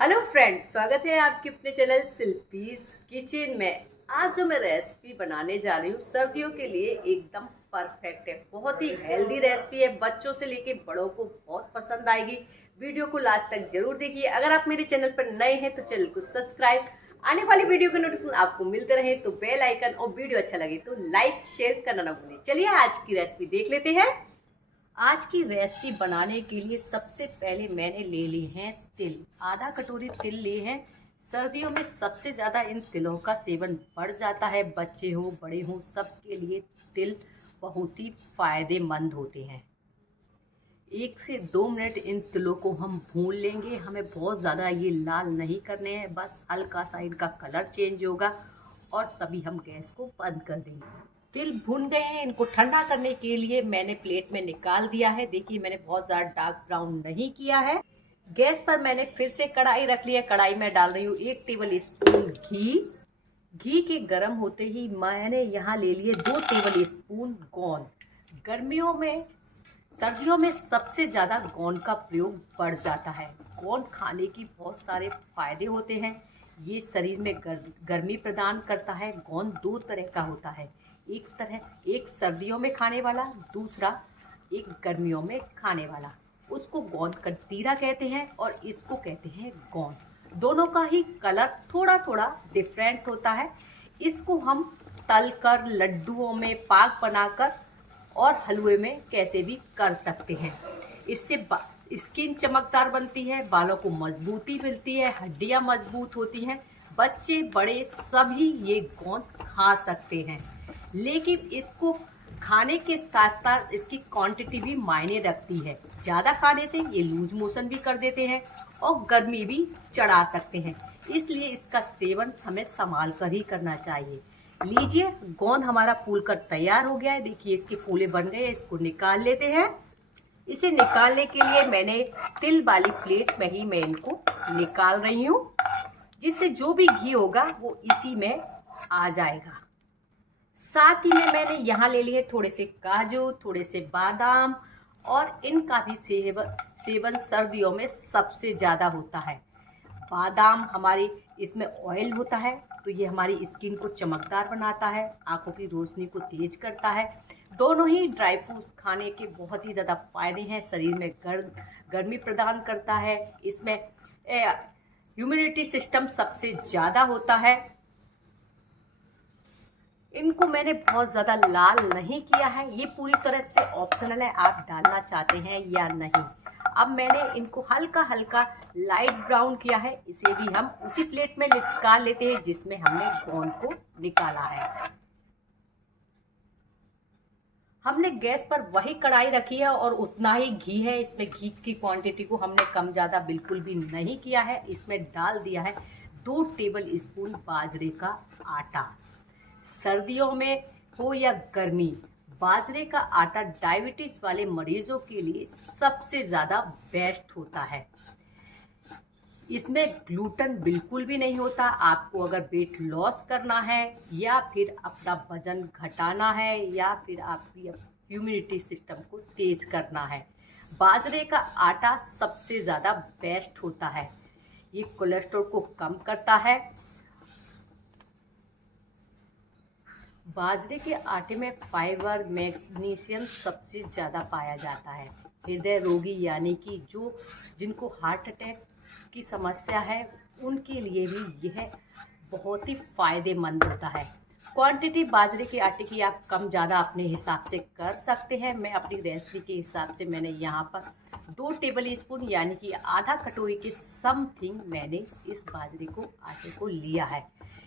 Hello friends, स्वागत है आपके अपने चैनल शिल्पीज किचन में। आज जो मैं रेसिपी बनाने जा रही हूँ सर्दियों के लिए एकदम परफेक्ट है। बहुत ही हेल्दी रेसिपी है, बच्चों से लेके बड़ों को बहुत पसंद आएगी। वीडियो को लास्ट तक जरूर देखिए। अगर आप मेरे चैनल पर नए हैं तो चैनल को सब्सक्राइब, आने वाली वीडियो के नोटिफिकेशन आपको मिलते रहे तो बेल आइकन, और वीडियो अच्छा लगे तो लाइक शेयर करना ना भूलें। चलिए आज की रेसिपी देख लेते हैं। आज की रेसिपी बनाने के लिए सबसे पहले मैंने ले ली हैं तिल। आधा कटोरी तिल लिए हैं। सर्दियों में सबसे ज़्यादा इन तिलों का सेवन बढ़ जाता है। बच्चे हो बड़े हो सबके लिए तिल बहुत ही फायदेमंद होते हैं। 1 से 2 मिनट इन तिलों को हम भून लेंगे। हमें बहुत ज़्यादा ये लाल नहीं करने हैं, बस हल्का सा इनका कलर चेंज होगा और तभी हम गैस को बंद कर देंगे। तिल भुन गए हैं, इनको ठंडा करने के लिए मैंने प्लेट में निकाल दिया है। देखिए मैंने बहुत ज़्यादा डार्क ब्राउन नहीं किया है। गैस पर मैंने फिर से कढ़ाई रख लिया। कढ़ाई में डाल रही हूँ 1 टेबल स्पून घी। घी के गर्म होते ही मैंने यहाँ ले लिए 2 टेबल स्पून गोंद। गर्मियों में सर्दियों में सबसे ज़्यादा गोंद का प्रयोग बढ़ जाता है। गोंद खाने की बहुत सारे फायदे होते हैं। ये शरीर में गर्मी प्रदान करता है। गोंद 2 तरह का होता है, एक सर्दियों में खाने वाला, दूसरा एक गर्मियों में खाने वाला। उसको गोंद कतीरा कहते हैं और इसको कहते हैं गोंद। दोनों का ही कलर थोड़ा थोड़ा डिफरेंट होता है। इसको हम तल कर, लड्डुओं में, पाक बनाकर और हलवे में कैसे भी कर सकते हैं। इससे स्किन चमकदार बनती है, बालों को मजबूती मिलती है, हड्डियां मजबूत होती हैं। बच्चे बड़े सभी ये गोंद खा सकते हैं, लेकिन इसको खाने के साथ साथ इसकी क्वांटिटी भी मायने रखती है। ज़्यादा खाने से ये लूज मोशन भी कर देते हैं और गर्मी भी चढ़ा सकते हैं, इसलिए इसका सेवन हमें संभाल कर ही करना चाहिए। लीजिए, गोंद हमारा फूल कर तैयार हो गया है। देखिए इसके फूले बन गए हैं। इसको निकाल लेते हैं। इसे निकालने के लिए मैंने तिल वाली प्लेट में ही मैं इनको निकाल रही हूँ, जिससे जो भी घी होगा वो इसी में आ जाएगा। साथ ही में मैंने यहाँ ले लिए थोड़े से काजू, थोड़े से बादाम, और इनका भी सेवन सर्दियों में सबसे ज़्यादा होता है। बादाम हमारी इसमें ऑयल होता है, तो ये हमारी स्किन को चमकदार बनाता है, आंखों की रोशनी को तेज करता है। दोनों ही ड्राई फ्रूट्स खाने के बहुत ही ज़्यादा फायदे हैं। शरीर में गर्मी प्रदान करता है। इसमें इम्यूनिटी सिस्टम सबसे ज़्यादा होता है। इनको मैंने बहुत ज़्यादा लाल नहीं किया है, ये पूरी तरह से ऑप्शनल है, आप डालना चाहते हैं या नहीं। अब मैंने इनको हल्का हल्का लाइट ब्राउन किया है। इसे भी हम उसी प्लेट में निकाल लेते हैं जिसमें हमने गोंद को निकाला है। हमने गैस पर वही कढ़ाई रखी है और उतना ही घी है। इसमें घी की क्वांटिटी को हमने कम ज़्यादा बिल्कुल भी नहीं किया है। इसमें डाल दिया है 2 टेबल स्पून बाजरे का आटा। सर्दियों में हो या गर्मी, बाजरे का आटा डायबिटीज वाले मरीजों के लिए सबसे ज़्यादा बेस्ट होता है। इसमें ग्लूटेन बिल्कुल भी नहीं होता। आपको अगर वेट लॉस करना है या फिर अपना वजन घटाना है या फिर आपकी इम्यूनिटी सिस्टम को तेज करना है, बाजरे का आटा सबसे ज़्यादा बेस्ट होता है। ये कोलेस्ट्रॉल को कम करता है। बाजरे के आटे में फाइबर, मैग्नीशियम सबसे ज़्यादा पाया जाता है। हृदय रोगी यानी कि जिनको हार्ट अटैक की समस्या है, उनके लिए भी यह बहुत ही फायदेमंद होता है। क्वांटिटी बाजरे के आटे की आप कम ज़्यादा अपने हिसाब से कर सकते हैं। मैं अपनी रेसिपी के हिसाब से मैंने यहाँ पर 2 टेबल स्पून यानी कि आधा कटोरी के समथिंग मैंने इस बाजरे को आटे को लिया है।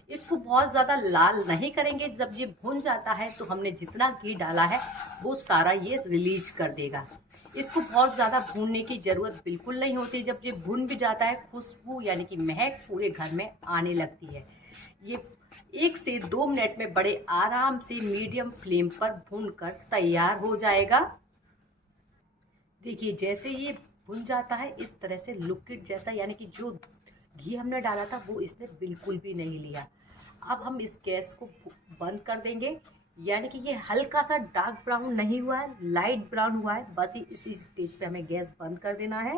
इसको बहुत ज़्यादा लाल नहीं करेंगे। जब ये भुन जाता है तो हमने जितना घी डाला है वो सारा ये रिलीज कर देगा। इसको बहुत ज़्यादा भूनने की ज़रूरत बिल्कुल नहीं होती। जब ये भुन भी जाता है, खुशबू यानी कि महक पूरे घर में आने लगती है। ये 1 से 2 मिनट में बड़े आराम से मीडियम फ्लेम पर भूनकर तैयार हो जाएगा। देखिए जैसे ये भुन जाता है इस तरह से लिक्विड जैसा, यानी कि जो घी हमने डाला था वो इसने बिल्कुल भी नहीं लिया। अब हम इस गैस को बंद कर देंगे। यानी कि ये हल्का सा डार्क ब्राउन नहीं हुआ है, लाइट ब्राउन हुआ है। बस इसी स्टेज पे हमें गैस बंद कर देना है।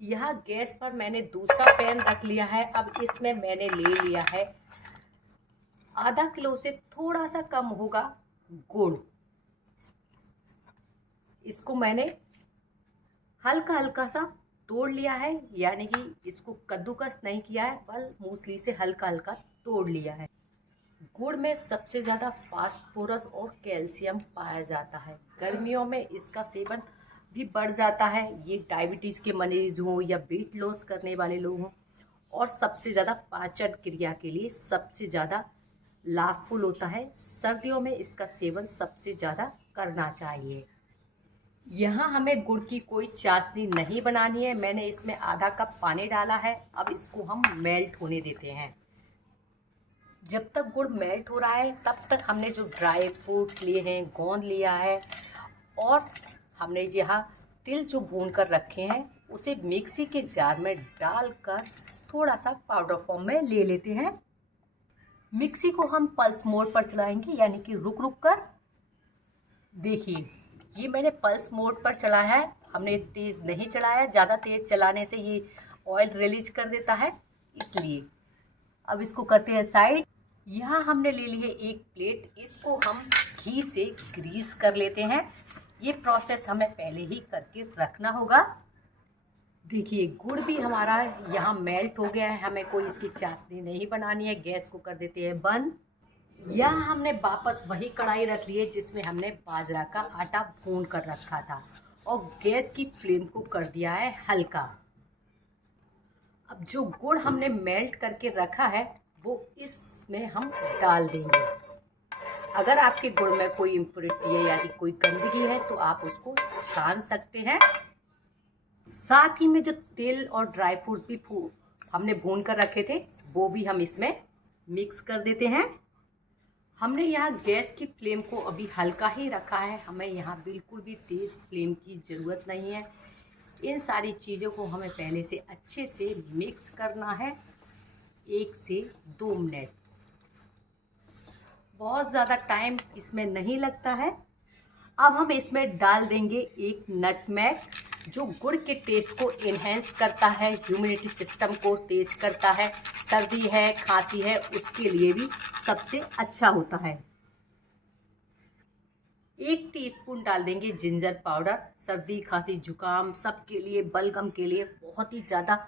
यहाँ गैस पर मैंने दूसरा पैन रख लिया है। अब इसमें मैंने ले लिया है आधा किलो से थोड़ा सा कम होगा गुड़। इसको मैंने हल्का हल्का सा तोड़ लिया है, यानी कि इसको कद्दूकस नहीं किया है, पर मूसली से हल्का हल्का तोड़ लिया है। गुड़ में सबसे ज़्यादा फास्फोरस और कैल्शियम पाया जाता है। गर्मियों में इसका सेवन भी बढ़ जाता है। ये डायबिटीज़ के मरीज हों या वेट लॉस करने वाले लोग हों, और सबसे ज़्यादा पाचन क्रिया के लिए सबसे ज़्यादा लाभफुल होता है। सर्दियों में इसका सेवन सबसे ज़्यादा करना चाहिए। यहाँ हमें गुड़ की कोई चाशनी नहीं बनानी है। मैंने इसमें आधा कप पानी डाला है। अब इसको हम मेल्ट होने देते हैं। जब तक गुड़ मेल्ट हो रहा है तब तक हमने जो ड्राई फ्रूट लिए हैं, गोंद लिया है, और हमने यहाँ तिल जो भून कर रखे हैं उसे मिक्सी के जार में डालकर थोड़ा सा पाउडर फॉर्म में ले लेते हैं। मिक्सी को हम पल्स मोड पर चलाएंगे, यानी कि रुक रुक कर। देखिए, ये मैंने पल्स मोड पर चलाया है, हमने तेज़ नहीं चलाया। ज़्यादा तेज़ चलाने से ये ऑयल रिलीज कर देता है, इसलिए। अब इसको करते हैं साइड। यहाँ हमने ले ली है एक प्लेट, इसको हम घी से ग्रीस कर लेते हैं। ये प्रोसेस हमें पहले ही करके रखना होगा। देखिए, गुड़ भी हमारा यहाँ मेल्ट हो गया है। हमें कोई इसकी चाशनी नहीं बनानी है। गैस को कर देते हैं बंद। यहाँ हमने वापस वही कढ़ाई रख ली है जिसमें हमने बाजरा का आटा भून कर रखा था, और गैस की फ्लेम को कर दिया है हल्का। अब जो गुड़ हमने मेल्ट करके रखा है वो इसमें हम डाल देंगे। अगर आपके गुड़ में कोई इम्प्योरिटी है, यानी कोई गंदगी है, तो आप उसको छान सकते हैं। साथ ही में जो तिल और ड्राई फ्रूट्स भी हमने भून कर रखे थे वो भी हम इसमें मिक्स कर देते हैं। हमने यहाँ गैस की फ्लेम को अभी हल्का ही रखा है। हमें यहाँ बिल्कुल भी तेज़ फ्लेम की ज़रूरत नहीं है। इन सारी चीज़ों को हमें पहले से अच्छे से मिक्स करना है 1 से 2 मिनट। बहुत ज़्यादा टाइम इसमें नहीं लगता है। अब हम इसमें डाल देंगे एक नटमेग, जो गुड़ के टेस्ट को इन्हेंस करता है, इम्यूनिटी सिस्टम को तेज करता है। सर्दी है, खांसी है, उसके लिए भी सबसे अच्छा होता है। 1 टीस्पून डाल देंगे जिंजर पाउडर। सर्दी, खांसी, जुकाम सबके लिए, बलगम के लिए बहुत ही ज़्यादा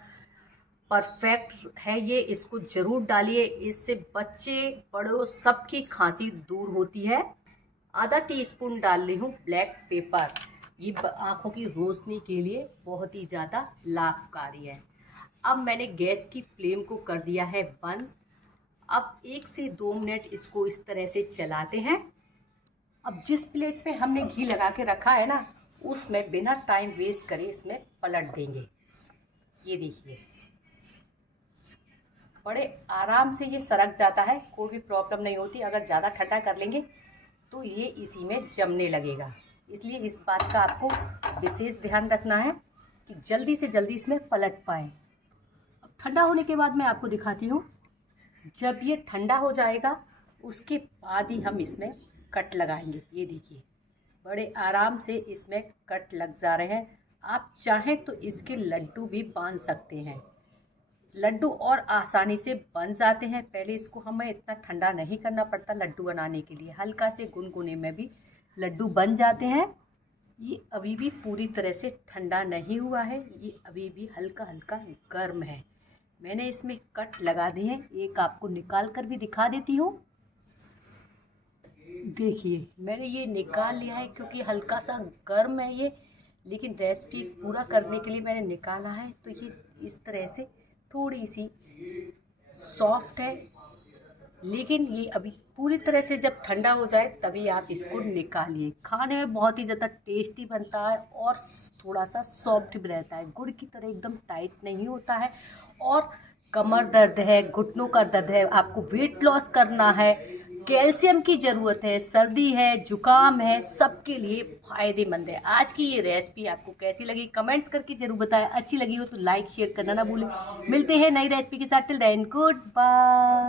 परफेक्ट है ये। इसको ज़रूर डालिए, इससे बच्चे बड़ों सबकी खांसी दूर होती है। आधा टीस्पून डाल रही हूँ ब्लैक पेपर। ये आँखों की रोशनी के लिए बहुत ही ज़्यादा लाभकारी है। अब मैंने गैस की फ्लेम को कर दिया है बंद। अब 1 से 2 मिनट इसको इस तरह से चलाते हैं। अब जिस प्लेट पे हमने घी लगा के रखा है ना, उसमें बिना टाइम वेस्ट करे इसमें पलट देंगे। ये देखिए, बड़े आराम से ये सरक जाता है, कोई भी प्रॉब्लम नहीं होती। अगर ज़्यादा ठंडा कर लेंगे तो ये इसी में जमने लगेगा, इसलिए इस बात का आपको विशेष ध्यान रखना है कि जल्दी से जल्दी इसमें पलट पाए। अब ठंडा होने के बाद मैं आपको दिखाती हूँ। जब ये ठंडा हो जाएगा उसके बाद ही हम इसमें कट लगाएंगे। ये देखिए, बड़े आराम से इसमें कट लग जा रहे हैं। आप चाहें तो इसके लड्डू भी बांध सकते हैं। लड्डू और आसानी से बन जाते हैं। पहले इसको हमें इतना ठंडा नहीं करना पड़ता लड्डू बनाने के लिए। हल्का से गुनगुने में भी लड्डू बन जाते हैं। ये अभी भी पूरी तरह से ठंडा नहीं हुआ है, ये अभी भी हल्का हल्का गर्म है। मैंने इसमें कट लगा दिए हैं, एक आपको निकाल कर भी दिखा देती हूँ। देखिए, मैंने ये निकाल लिया है क्योंकि हल्का सा गर्म है ये, लेकिन रेसिपी पूरा करने के लिए मैंने निकाला है। तो ये इस तरह से थोड़ी सी सॉफ्ट है, लेकिन ये अभी पूरी तरह से जब ठंडा हो जाए तभी आप इसको निकालिए। खाने में बहुत ही ज़्यादा टेस्टी बनता है और थोड़ा सा सॉफ्ट भी रहता है। गुड़ की तरह एकदम टाइट नहीं होता है। और कमर दर्द है, घुटनों का दर्द है, आपको वेट लॉस करना है, कैल्शियम की ज़रूरत है, सर्दी है, जुकाम है, सबके लिए फ़ायदेमंद है। आज की ये रेसिपी आपको कैसी लगी कमेंट्स करके ज़रूर बताएं। अच्छी लगी हो तो लाइक शेयर करना ना भूलें। मिलते हैं नई रेसिपी के साथ। Till then good bye.